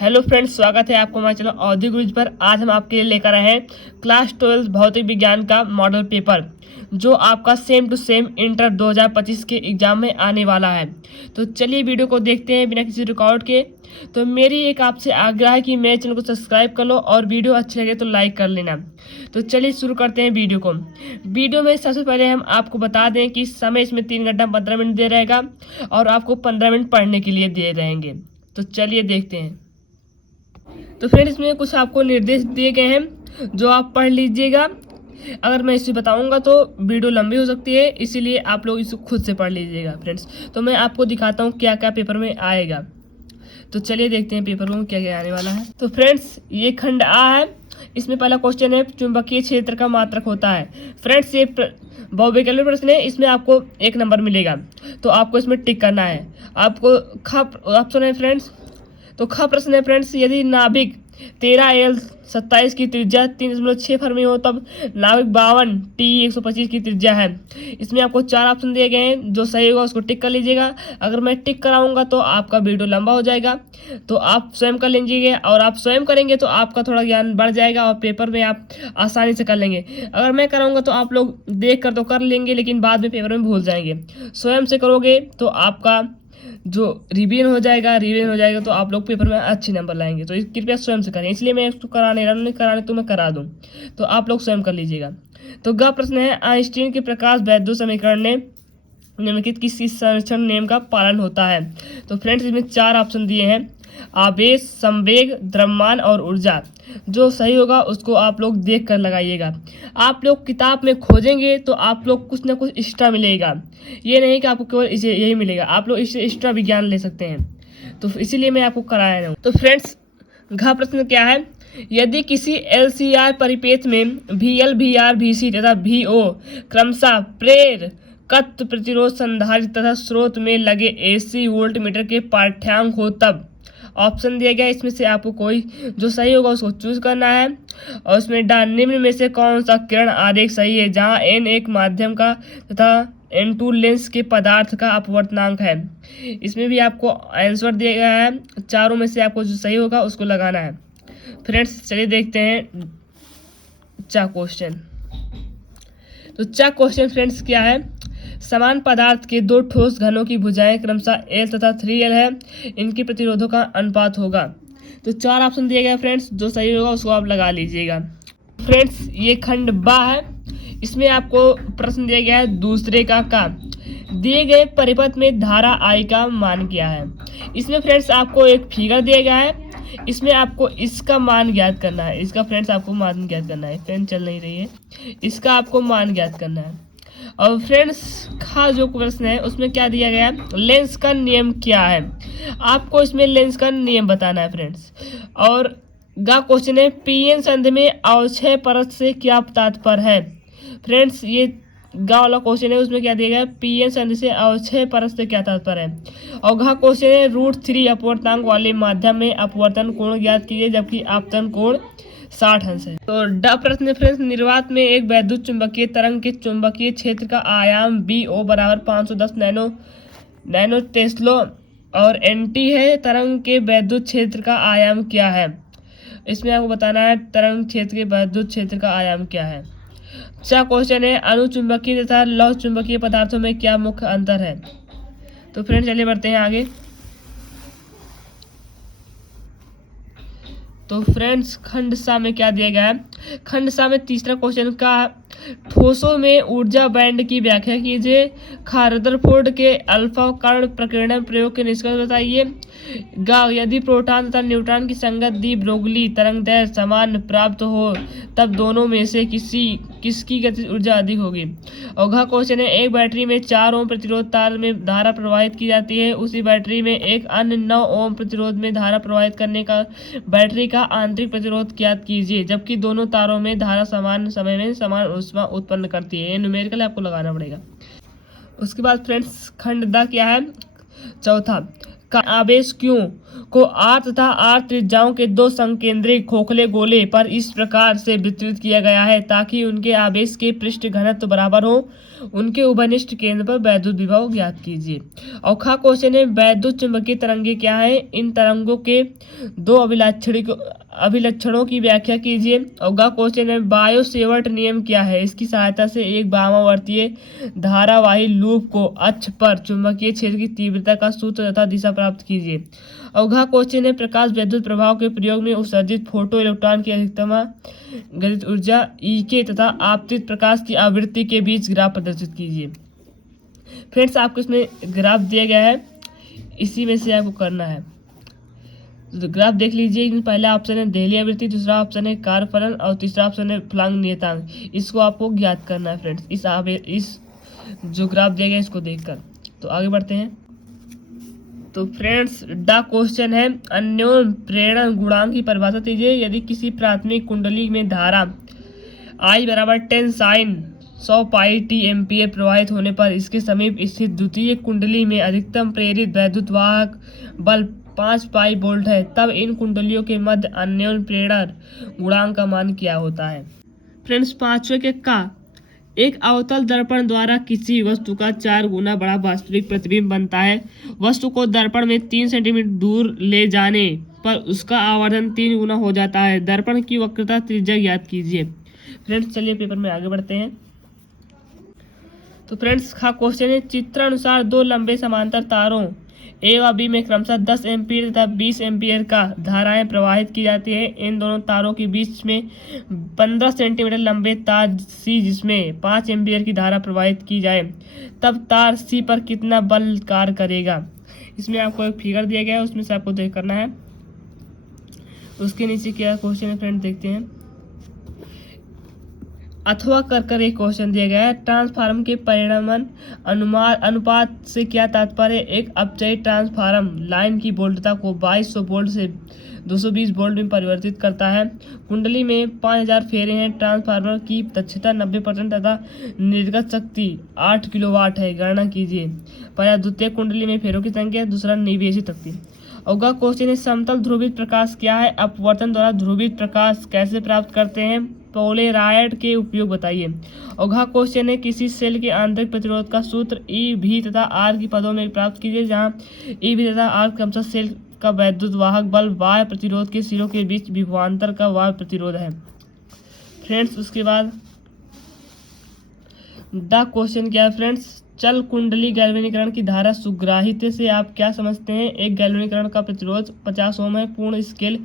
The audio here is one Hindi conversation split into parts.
हेलो फ्रेंड्स, स्वागत है आपको हमारे चैनल औद्योगिक गुरुज पर। आज हम आपके लिए लेकर आए हैं क्लास 12 भौतिक विज्ञान का मॉडल पेपर, जो आपका सेम टू सेम इंटर 2025 के एग्जाम में आने वाला है। तो चलिए वीडियो को देखते हैं बिना किसी रिकॉर्ड के। तो मेरी एक आपसे आग्रह है कि मेरे चैनल को सब्सक्राइब कर लो और वीडियो अच्छी लगे तो लाइक कर लेना। तो चलिए शुरू करते हैं वीडियो को। वीडियो में सबसे पहले हम आपको बता दें कि समय इसमें 3 घंटा 15 मिनट दे रहेगा और आपको 15 मिनट पढ़ने के लिए दिए रहेंगे। तो चलिए देखते हैं। तो फ्रेंड्स, इसमें कुछ आपको निर्देश दिए गए हैं जो आप पढ़ लीजिएगा। अगर मैं इसे बताऊंगा तो वीडियो लंबी हो सकती है, इसीलिए आप लोग इसे खुद से पढ़ लीजिएगा फ्रेंड्स। तो मैं आपको दिखाता हूँ क्या क्या पेपर में आएगा। तो चलिए देखते हैं पेपर में क्या क्या आने वाला है। तो फ्रेंड्स, ये खंड आ है। इसमें पहला क्वेश्चन है चुंबकीय क्षेत्र का मात्रक होता है। फ्रेंड्स, ये बहुविकल्पीय प्रश्न है, इसमें आपको 1 नंबर मिलेगा। तो आपको इसमें टिक करना है। आपको ख ऑप्शन है फ्रेंड्स। तो ख प्रश्न है फ्रेंड्स, यदि नाभिक 13L27 की त्रिज्या 3.6 फरमी हो तब नाभिक 52T125 की त्रिज्या है। इसमें आपको 4 ऑप्शन दिए गए हैं, जो सही होगा उसको टिक कर लीजिएगा। अगर मैं टिक कराऊंगा तो आपका वीडियो लंबा हो जाएगा, तो आप स्वयं कर लीजिएगा। और आप स्वयं करेंगे तो आपका थोड़ा ज्ञान बढ़ जाएगा और पेपर में आप आसानी से कर लेंगे। अगर मैं कराऊंगा तो आप लोग देख कर तो कर लेंगे, लेकिन बाद में पेपर में भूल जाएंगे। स्वयं से करोगे तो आपका जो रिवीजन हो जाएगा तो आप लोग पेपर में अच्छे नंबर लाएंगे। तो कृपया स्वयं से करें, इसलिए मैं इसको कराने तो मैं करा दूं। तो आप लोग स्वयं कर लीजिएगा। तो ग प्रश्न है, आइंस्टीन के प्रकाश वैद्युत समीकरण ने निम्नलिखित किस संरक्षण नियम का पालन होता है। तो फ्रेंड्स, इसमें 4 ऑप्शन दिए हैं, आवेश, संवेग, द्रव्यमान और ऊर्जा। जो सही होगा उसको आप लोग देख कर लगाइएगा। आप लोग किताब में खोजेंगे तो आप लोग कुछ ना कुछ एक्स्ट्रा मिलेगा। ये नहीं कि आपको केवल इसे यही मिलेगा, आप लोग इससे एक्स्ट्रा विज्ञान ले सकते हैं। तो इसीलिए मैं आपको कराया हूँ। तो फ्रेंड्स, घ प्रश्न क्या है, यदि किसी LCR परिपेत में VL, VR, VC तथा VO क्रमशः प्रेरकत्व, प्रतिरोध, संधारित्र तथा स्रोत में लगे AC वोल्टमीटर के पाठ्यांक हो तब। ऑप्शन दिया गया, इसमें से आपको कोई जो सही होगा उसको चूज करना है। और उसमें निम्न में से कौन सा किरण आरेख सही है, जहां n एक माध्यम का तथा n2 लेंस के पदार्थ का अपवर्तनांक है। इसमें भी आपको आंसर दिया गया है, चारों में से आपको जो सही होगा उसको लगाना है। फ्रेंड्स, चलिए देखते हैं चा क्वेश्चन। तो चा क्वेश्चन फ्रेंड्स क्या है, समान पदार्थ के 2 ठोस घनों की भुजाएं क्रमशः L तथा 3L है, इनकी प्रतिरोधों का अनुपात होगा। तो 4 ऑप्शन दिए गए फ्रेंड्स, जो सही होगा उसको आप लगा लीजिएगा। फ्रेंड्स, ये खंड बा है। इसमें आपको प्रश्न दिया गया है दूसरे का दिए गए परिपथ में धारा I का मान क्या है। इसमें फ्रेंड्स आपको एक फिगर दिया गया है, इसमें आपको इसका मान ज्ञात करना है। इसका फ्रेंड्स आपको मान ज्ञात करना है। फैन चल नहीं रही है, इसका आपको मान ज्ञात करना है। और फ्रेंड्स, खा जो प्रश्न है उसमें क्या दिया गया है, लेंस का नियम क्या है। आपको इसमें लेंस का नियम बताना है फ्रेंड्स। और गा क्वेश्चन है, पीएन संधि में अवक्षय परत से क्या तात्पर्य है। फ्रेंड्स, ये गा वाला क्वेश्चन है, उसमें क्या दिया गया है, पीएन संधि से अवक्षय परत से क्या तात्पर्य है। और घा क्वेश्चन है, √3 अपवर्तनांक वाले माध्यम में अपवर्तन कोण ज्ञात कीजिए जबकि आपतन कोण 60 अंश है। तो ड प्रश्न फ्रेंड्स, निर्वात में एक वैद्युत चुंबकीय तरंग के चुंबकीय क्षेत्र का आयाम BO बराबर 510 नैनो टेस्लो और NT है। तरंग के वैद्युत क्षेत्र का आयाम क्या है। इसमें आपको बताना है तरंग क्षेत्र के वैद्युत क्षेत्र का आयाम क्या है। अच्छा क्वेश्चन है, अनुचुंबकीय तथा लौह चुंबकीय पदार्थों में क्या मुख्य अंतर है। तो फ्रेंड्स, चलिए बढ़ते हैं आगे। तो फ्रेंड्स, खंड सा में क्या दिया गया है, खंड सा में तीसरा क्वेश्चन का, ठोसों में ऊर्जा बैंड की व्याख्या कीजिए। रदरफोर्ड के अल्फा कर्ण प्रकीर्णन प्रयोग के निष्कर्ष बताइए। गा, यदि प्रोटॉन तथा न्यूट्रॉन की संगत दी ब्रोगली तरंगदैर्घ्य समान प्राप्त हो तब दोनों में से किसकी गतिज ऊर्जा अधिक होगी। और घ क्वेश्चन है, एक बैटरी में 4 ओम प्रतिरोध तार में धारा प्रवाहित की जाती है, उसी बैटरी में एक अन्य 9 ओम प्रतिरोध में धारा प्रवाहित करने का बैटरी का आंतरिक प्रतिरोध ज्ञात कीजिए जबकि दोनों तारों में धारा समान समय में समान ऊष्मा उत्पन्न करती है। ये न्यूमेरिकल आपको लगाना पड़ेगा। उसके बाद फ्रेंड्स, खंड द क्या है, चौथा, का आवेश क्यू को आर तथा आर त्रिज्याओं के दो संकेंद्रित खोखले गोले पर इस प्रकार से वितरित किया गया है ताकि उनके आवेश के पृष्ठ घनत्व बराबर हो। उनके उभयनिष्ठ केंद्र पर वैद्युत विभव ज्ञात कीजिए। और खा क्वेश्चन है वैद्युत चुंबकीय तरंगे क्या है, इन तरंगों के दो अभिलक्षणों की व्याख्या कीजिए। और गा क्वेश्चन है बायो सेवर्ट नियम क्या है, इसकी सहायता से एक वामावर्तीय धारावाही लूप को अक्ष पर चुंबकीय क्षेत्र की तीव्रता का सूत्र तथा दिशा प्राप्त कीजिए। और घ क्वेश्चन है प्रकाश विद्युत प्रभाव के प्रयोग में उत्सर्जित फोटो इलेक्ट्रॉन की अधिकतम गतिज ऊर्जा E तथा आपतित प्रकाश की आवृत्ति के बीच ग्राफ प्रदर्शित कीजिए। फ्रेंड्स आपको इसमें ग्राफ दिया गया है, इसी में से आपको करना है। तो ग्राफ देख लीजिए, पहला ऑप्शन है देहली आवृत्ति, दूसरा ऑप्शन है कार्य फलन और तीसरा ऑप्शन है फलांग नियतांक। इसको आपको ज्ञात करना है फ्रेंड्स, इस जो ग्राफ दिया गया इसको देखकर। तो आगे बढ़ते हैं। तो फ्रेंड्स ड क्वेश्चन है अन्योन प्रेरण गुणांक की परिभाषा दीजिए। यदि किसी प्राथमिक कुंडली में धारा I बराबर 10 साइन 100 पाई टी एम्पियर प्रवाहित होने पर इसके समीप स्थित द्वितीय कुंडली में अधिकतम प्रेरित वैद्युत वाहक बल 5 पाई वोल्ट है, तब इन कुंडलियों के मध्य अन्योन प्रेरण गुणांक का मान क्या होता है। फ्रेंड्स पांचवें के का एक अवतल दर्पण द्वारा किसी वस्तु का 4 गुना बड़ा वास्तविक प्रतिबिंब बनता है। वस्तु को दर्पण में 3 सेंटीमीटर दूर ले जाने पर उसका आवर्धन 3 गुना हो जाता है। दर्पण की वक्रता त्रिज्या ज्ञात कीजिए। फ्रेंड्स चलिए पेपर में आगे बढ़ते हैं। तो फ्रेंड्स का क्वेश्चन है चित्रानुसार दो लंबे समांतर तारों ए व बी में क्रमशः 10 एम्पीयर तथा 20 एम्पीयर का धाराएं प्रवाहित की जाती है। इन दोनों तारों के बीच में 15 सेंटीमीटर लंबे तार सी जिसमें 5 एम्पीयर की धारा प्रवाहित की जाए, तब तार सी पर कितना बल कार्य करेगा। इसमें आपको एक फिगर दिया गया है, उसमें से आपको देख करना है। उसके नीचे क्या क्वेश्चन है फ्रेंड देखते हैं। अथवा कर एक क्वेश्चन दिया गया है ट्रांसफार्मर के परिणामन अनुपात से क्या तात्पर्य। एक अपचयी ट्रांसफार्मर लाइन की वोल्टता को 2200 वोल्ट से 220 वोल्ट में परिवर्तित करता है। कुंडली में 5000 फेरे हैं। ट्रांसफार्मर की दक्षता 90% तथा निर्गत शक्ति 8 किलोवाट है। गणना कीजिए। पहला द्वितीय कुंडली में फेरों की संख्या, दूसरा निवेशित शक्ति। अगला क्वेश्चन है समतल ध्रुवित प्रकाश क्या है। अपवर्तन द्वारा ध्रुवित प्रकाश कैसे प्राप्त करते हैं। पोलेराइड के उपयोग बताइए। अगला क्वेश्चन है किसी सेल के आंतरिक प्रतिरोध का सूत्र ई भी तथा आर की पदों में प्राप्त कीजिए, जहां ई भी तथा आर क्रमशः सेल का वैद्युत वाहक बल वाय प्रतिरोध के सिरों के बीच विभवांतर का वाय प्रतिरोध है। फ्रेंड्स उसके बाद द क्वेश्चन क्या है फ्रेंड्स चल कुंडली गैल्वेनीकरण की धारा सुग्राहित्य से आप क्या समझते हैं। एक गैल्वेनीकरण का प्रतिरोध 50 ओम है। पूर्ण स्केल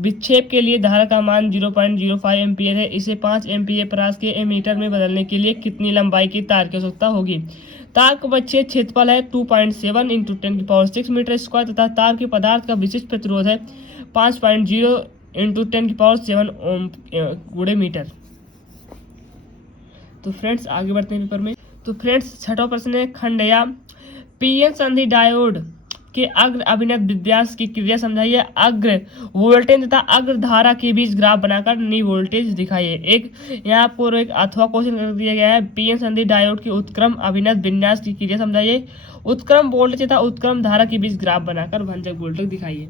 विक्षेप के लिए धारा का मान 0.05 एम्पियर है। इसे 5 एम्पियर परास के एमीटर में बदलने के लिए कितनी लंबाई की तार की आवश्यकता होगी। तार का बच्चे क्षेत्रफल है 2.7 × 10⁶ मीटर स्क्वायर तथा तार के पदार्थ का विशिष्ट प्रतिरोध है 5.0 × 10⁷ ओम गुणे मीटर। तो फ्रेंड्स आगे बढ़ते हैं पेपर में। तो फ्रेंड्स छठा प्रश्न है खंडया पीएन संधि डायोड के अग्र अभिनत विन्यास की क्रिया समझाइए। अग्र वोल्टेज तथा अग्र धारा के बीच ग्राफ बनाकर नी वोल्टेज दिखाइए। एक यहाँ आपको एक अथवा क्वेश्चन कर दिया गया है पीएन संधि डायोड की उत्क्रम अभिनत विन्यास की क्रिया समझाइए। उत्क्रम वोल्टेज तथा उत्क्रम धारा के बीच ग्राफ बनाकर भंजक वोल्टेज दिखाइए।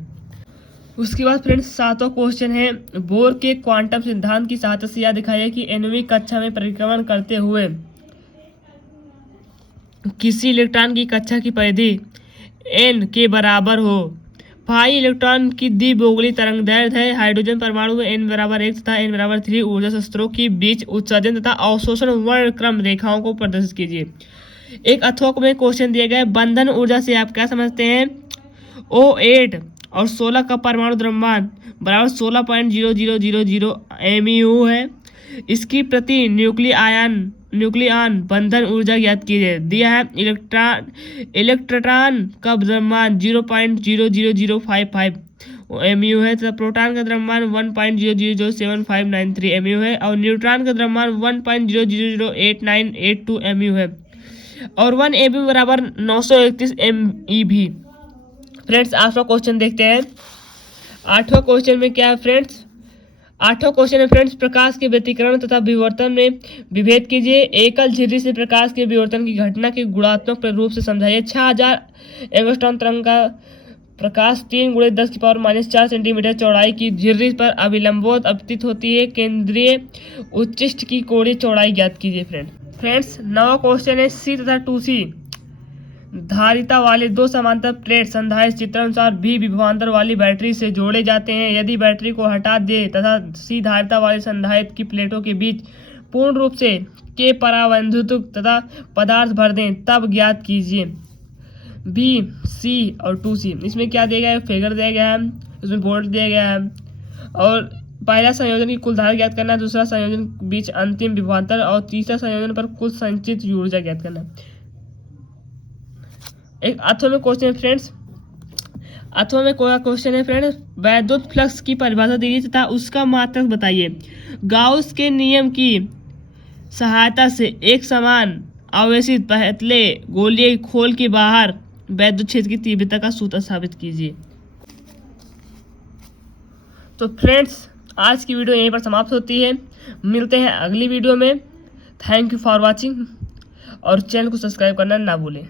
उसके बाद फ्रेंड्स सातवां क्वेश्चन है बोर के क्वांटम सिद्धांत की सहायता से यह दिखाइए कि 9वीं कक्षा में परिक्रमण करते हुए किसी इलेक्ट्रॉन की कक्षा की परिधि n के बराबर हो। फाई इलेक्ट्रॉन की द्विबोगली तरंगदैर्घ्य है। हाइड्रोजन परमाणु में n बराबर 1 तथा n बराबर 3 ऊर्जा शस्त्रों के बीच उत्सर्जन तथा अवशोषण वर्णक्रम रेखाओं को प्रदर्शित कीजिए। एक अथवा में क्वेश्चन दिया गया है बंधन ऊर्जा से आप क्या समझते हैं। O8 और 16 का परमाणु द्रव्यमान बराबर 16.0000 mu है। इसकी प्रति न्यूक्लियॉन बंधन ऊर्जा ज्ञात कीजिए। दिया है इलेक्ट्रॉन का द्रव्यमान 0.00055 mu है तथा प्रोटॉन का द्रव्यमान 1.0007593 mu है और न्यूट्रॉन का द्रव्यमान 1.0008982 mu है और 1 mu बराबर 931 MeV। फ्रेंड्स आठवां क्वेश्चन देखते हैं। आठवां क्वेश्चन में क्या है फ्रेंड्स। आठवां क्वेश्चन है फ्रेंड्स प्रकाश के व्यतिकरण तथा विवर्तन में विभेद कीजिए। एकल झिर्री से प्रकाश के विवर्तन की घटना के गुणात्मक रूप से समझाइए। 6000 एंगस्ट्रॉम तरंग का प्रकाश 3 × 10⁻⁴ सेंटीमीटर चौड़ाई की झिर्री पर अभिलंबवत अपतित होती है। केंद्रीय उच्चिष्ट की कोणीय चौड़ाई ज्ञात कीजिए फ्रेंड्स 9वां क्वेश्चन है C तथा 2C धारिता वाले दो समांतर प्लेट संधारित्र चित्रानुसार भी विभवांतर वाली बैटरी से जोड़े जाते हैं। यदि बैटरी को हटा दे तथा C धारिता वाले संधारित्र की प्लेटों के बीच पूर्ण रूप से के परावैद्युत तथा पदार्थ भर दें तब ज्ञात कीजिए। B, C और 2C इसमें क्या दिया गया है, फिगर दिया गया है, इसमें वोल्ट दिया गया है और पहला संयोजन की कुल धारा ज्ञात करना है, दूसरा संयोजन बीच अंतिम विभवांतर और तीसरा संयोजन पर कुल संचित ऊर्जा ज्ञात करना है। एक अथवा में क्वेश्चन है फ्रेंड्स, अथवा में कोई क्वेश्चन है फ्रेंड्स, वैद्युत फ्लक्स की परिभाषा दीजिए तथा उसका मात्रक बताइए। गाउस के नियम की सहायता से एक समान आवेशित पतले गोलीय खोल के बाहर वैद्युत क्षेत्र की तीव्रता का सूत्र साबित कीजिए। तो फ्रेंड्स आज की वीडियो यहीं पर समाप्त होती है। मिलते हैं अगली वीडियो में। थैंक यू फॉर वॉचिंग और चैनल को सब्सक्राइब करना ना भूलें।